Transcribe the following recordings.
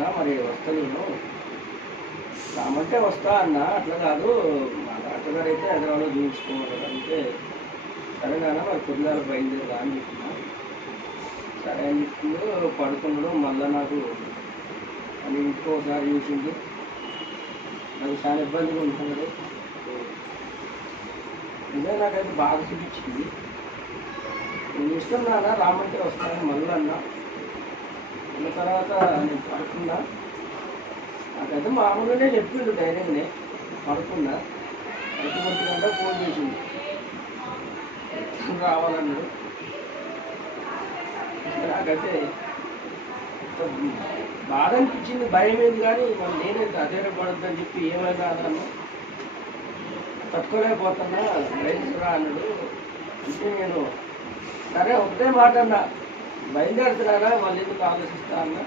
నాన్న మరి వస్తా నేను రామంటే వస్తా అన్న అట్లా కాదు మా డాక్టర్ గారు అయితే హైదరాబాద్లో చూపించుకోమన్నారు అంటే సరే నాన్న మరి పొద్దుగాల బయలుదేరా అని చెప్పిన సరే అని చెప్పిండు పడుకున్నాడు మళ్ళీ నాకు అని ఇంకోసారి చూసిండు నాకు చాలా ఇబ్బందిగా ఉంటున్నాడు నిజంగా నాకైతే బాగా చూపించింది నేను ఇష్టం నాన్న రామంటే వస్తాను మళ్ళీ అన్న అన్న తర్వాత నేను పడుకున్నా నాకైతే మామూలుగానే చెప్పిండు ధైర్యంగానే పడుకున్నా పడుకుంటున్నా ఫోన్ చేసిండు రావాలన్నాడు నాకైతే బాధ అనిపించింది భయం ఏది కానీ మరి నేనైతే అధైర్యపడద్దని చెప్పి ఏమైనా అన్నాను తట్టుకోలేకపోతున్నా బయలుదేరా అన్నాడు అంటే నేను సరే ఒకటే మాట అన్నా బయలుదేరుతున్నారా మళ్ళీ ఎందుకు ఆలోచిస్తా అన్నా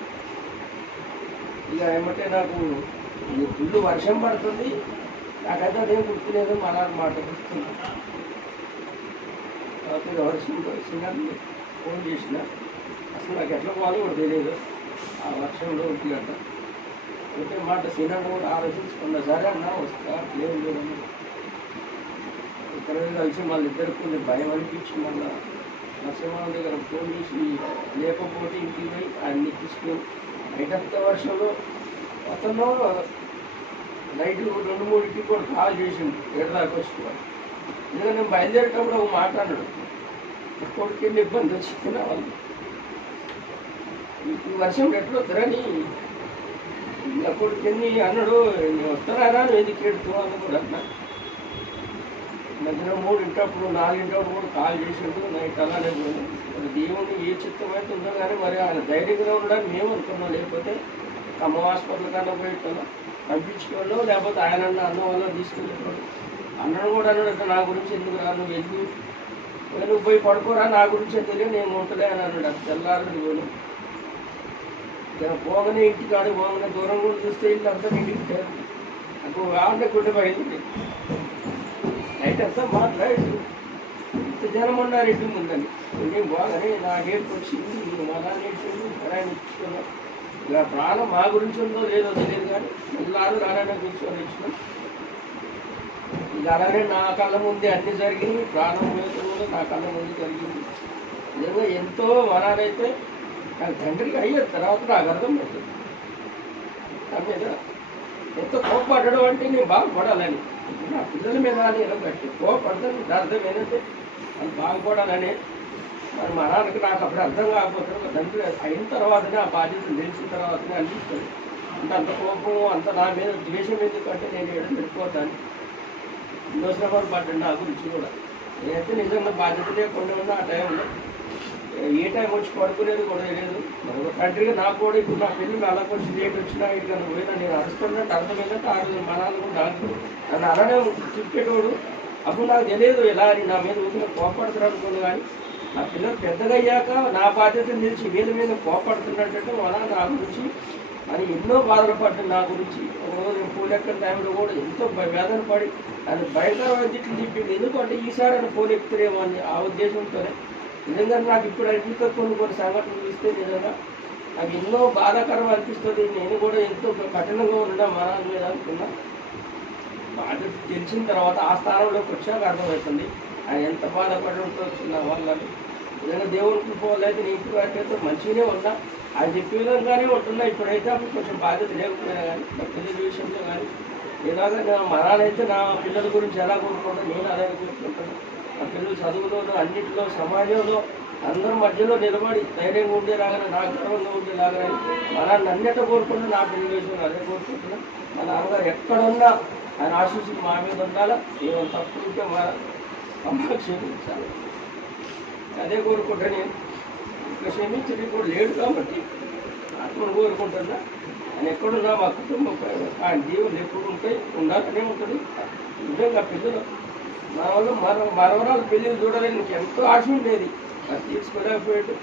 ఇక ఏమంటే నాకు ఫుల్ వర్షం పడుతుంది నాకైతే అదేం గుర్తులేదు మా నాన్న మాట గుర్తుంది కాబట్టి వర్షం వచ్చిందని ఫోన్ చేసిన అసలు నాకు ఎట్లా పోవాలో కూడా తెలియదు ఆ వర్షంలో ఉంటుందట ఒకటే మాట సినిమా కూడా ఆలోచించుకున్నా సరే అన్నా వస్తా లేదు లేదన్నా ఇద్దరు కలిసి మళ్ళీ ఇద్దరికి కొంచెం భయం అనిపించి మళ్ళీ నరసింహ దగ్గర ఫోన్ చేసి లేకపోతే ఇంటికి పోయి అన్ని తీసుకుని నైట్ అంతా వర్షంలో అతను నైట్ 2-3 కూడా కాల్ చేసిండు 7 దాకా వచ్చి ఎందుకంటే నేను బయలుదేరేటప్పుడు ఒక మాట్లాడాడు కొడుకు ఎన్ని ఇబ్బంది వచ్చింది వాళ్ళు ఈ వర్షం ఎట్లా వస్తారని కొడుకు ఎన్ని అన్నాడు నేను వస్తారా ఎందుకు ఎడుతూ అని కూడా అన్నా మధ్యలో 3 4 కూడా కాల్ చేసిండు నైట్ అలానే పోయింది మరి దేవుని ఏ చిత్తం అయితే ఉందో కానీ మరి ఆయన ధైర్యంగా ఉండడానికి మేము అనుకున్నాం లేకపోతే ఖమ్మం హాస్పిటల్ కన్నా పోయేటోళ్ళం పంపించుకోవాలో లేకపోతే ఆయన అన్న వల్ల తీసుకెళ్ళేటోళ్ళు అన్నను కూడా అన్నాడు నా గురించి ఎందుకు రా నువ్వు వెళ్ళి నువ్వు పోయి పడుకోరా నా గురించి తెలియదు నేను ఉంటుందే అని అన్నాడు అది తెల్లారని పోను ఇక పోగానే ఇంటికి ఆడి పోగానే దూరం కూడా చూస్తే ఇల్లు అంతా ఇంటికి నాకు ఆవిడ గుడ్డ పోయింది నైట్ అంతా మాట్లాడి ఇంత జనం ఉన్నారు ఇంటి ముందని నేను బాగానే నా డేట్కి వచ్చింది నేను మా నాన్న నేర్చింది ఆయన ఇచ్చుకున్నాను ఇలా ప్రాణం మా గురించి ఉందో లేదో తెలియదు కానీ మళ్ళీ నారాయణ కూర్చొని ఇచ్చినాం ఇక అలానే నా కళ్ళ ముందే అన్నీ జరిగినాయి ప్రాణం కూడా నా కళ్ళ ముందు జరిగింది నిజంగా ఎంతో మనాలైతే నాకు తండ్రికి అయ్యేది తర్వాత నాకు అర్థం అవుతుంది నా మీద ఎంతో కోపపడడం అంటే నేను బాగుపడాలని నా పిల్లల మీద నేను గట్టి కోపడతాను అర్థం ఏంటంటే అది బాగుపడాలని మరి మా నాన్నకి నాకు అప్పుడు అర్థం కాకపోతే ఒక తండ్రి అయిన తర్వాతనే ఆ బాధ్యతను తెలిసిన తర్వాతనే అనిపిస్తుంది అంటే అంత కోపం అంత నా మీద ద్వేషం ఎందుకంటే నేను ఏడు పెట్టుకోవద్దాన్ని శ్రమలు పడ్డాను నా గురించి కూడా నేనైతే నిజంగా బాధ్యత లేకుండా ఉన్నా ఆ టైంలో ఏ టైం వచ్చి పడుకునేది కూడా తెలియదు మరి ఒక తండ్రిగా నాకు కూడా ఇప్పుడు నా పెళ్ళి అలా కొంచెం లేట్ వచ్చినా ఇక్కడ పోయినా నేను అరుస్తున్నట్టు అర్థం ఏంటంటే ఆ రోజు మా నాన్న కూడా నన్ను అలానే చెప్పేటోడు అప్పుడు నాకు తెలియదు ఎలా అని నా మీద ఊరిలో కోపడుతున్నారు అనుకోండి కానీ నా పిల్లలు పెద్దగా అయ్యాక నా బాధ్యతను నిలిచి వీళ్ళ మీద కోపడుతున్నట్టు మా నాన్న నా గురించి అని ఎన్నో బాధలు పడ్డాను నా గురించి ఒకరోజు నేను పూలెక్కని టైంలో కూడా ఎంతో వేదన పడి అది భయంకరమైన తిట్లు చెప్పింది ఎందుకంటే ఈసారి అని పూలెక్కుతారేమో అని ఆ ఉద్దేశంతోనే నిజంగా నాకు ఇప్పుడు ఇంకా కొన్ని సంఘటనలు చూస్తే నిజంగా నాకు ఎన్నో బాధాకరం అనిపిస్తుంది నేను కూడా ఎంతో కఠినంగా ఉండడం మా నాన్న మీద అనుకున్నా బాధ్యత తెలిసిన తర్వాత ఆ స్థానంలోకి వచ్చాక అర్థమవుతుంది ఆయన ఎంత బాధపడి ఉంటుంది నా వాళ్ళని నిజంగా దేవుడికి పోవాలైతే నేను ఇప్పుడు అయితే మంచిగానే ఉన్నా ఆయన చెప్పే విధంగానే ఉంటున్నా ఇప్పుడైతే అప్పుడు కొంచెం బాధ్యత లేకపోయినా కానీ నా పిల్లల విషయంలో కానీ ఇలాగా నా మనాలైతే నా పిల్లల గురించి ఎలా కోరుకుంటాను నేను అలాగే కోరుకుంటాను నా పిల్లలు చదువులోనూ అన్నింటిలో సమాజంలో అందరి మధ్యలో నిలబడి ధైర్యంగా ఉండేలాగానే నాకు గర్వంగా ఉండేలాగానే మనాన్ని అన్నిట కోరుకుంటూ నా పిల్లల విషయంలో అదే కోరుకుంటున్నా మా నాన్నగారు ఎక్కడున్నా ఆయన ఆశీస్సులు మా మీద ఉండాలా ఏమైనా తప్పు ఉంటే మా అమ్మ క్షమించాలి అదే కోరుకుంటా నేను ఇంకా క్షమించడం కూడా లేడు కాబట్టి ఆత్మను కోరుకుంటున్నా ఆయన ఎక్కడున్నా మా కుటుంబం ఆయన జీవులు ఎప్పుడు ఉంటాయి ఉండాలనే ఉంటుంది నిజంగా పిల్లలు మా వాళ్ళు మరవరాలు పెళ్ళిళ్ళు చూడాలని నీకు ఎంతో ఆశ ఉండేది అది తీసుకోలేకపోయాడు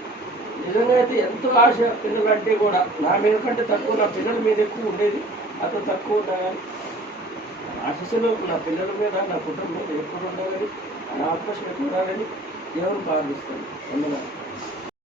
నిజంగా అయితే ఎంతో ఆశ పిల్లలు అంటే కూడా నా మీద కంటే తక్కువ నా పిల్లల మీద ఎక్కువ ఉండేది అతను తక్కువ ఉన్నా కానీ ఆశస్సులో నా పిల్లల మీద నా కుటుంబం మీద ఎక్కువ ఉండాలని నా ఆత్మశక్తి ఉండాలని దేవుని ప్రార్థిస్తాను వందనాలు.